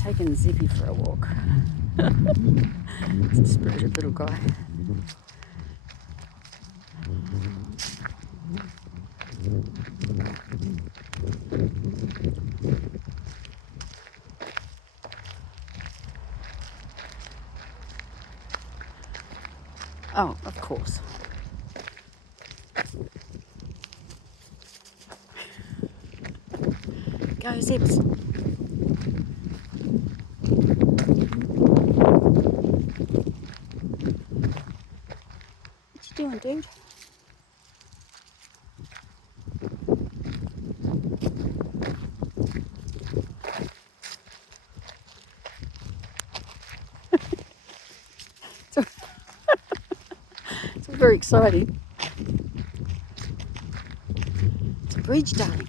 taking Zippy for a walk. It's a spirited little guy. Oh, of course. Go, Zips. What you doing, dude? It's very exciting. It's a bridge, darling.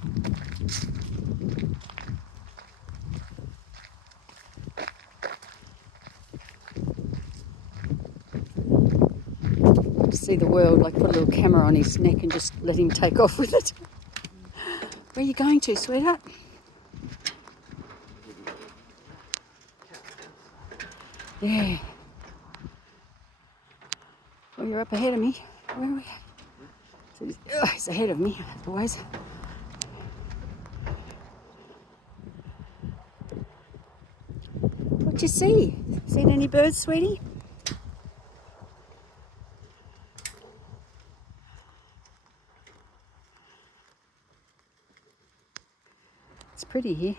To see the world, like put a little camera on his neck and just let him take off with it. Where are you going to, sweetheart? Yeah. Well, you're up ahead of me. Where are we? So he's ahead of me, always. What'd you see? Seen any birds, sweetie? It's pretty here.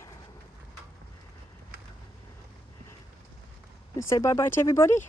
Let's say bye-bye to everybody.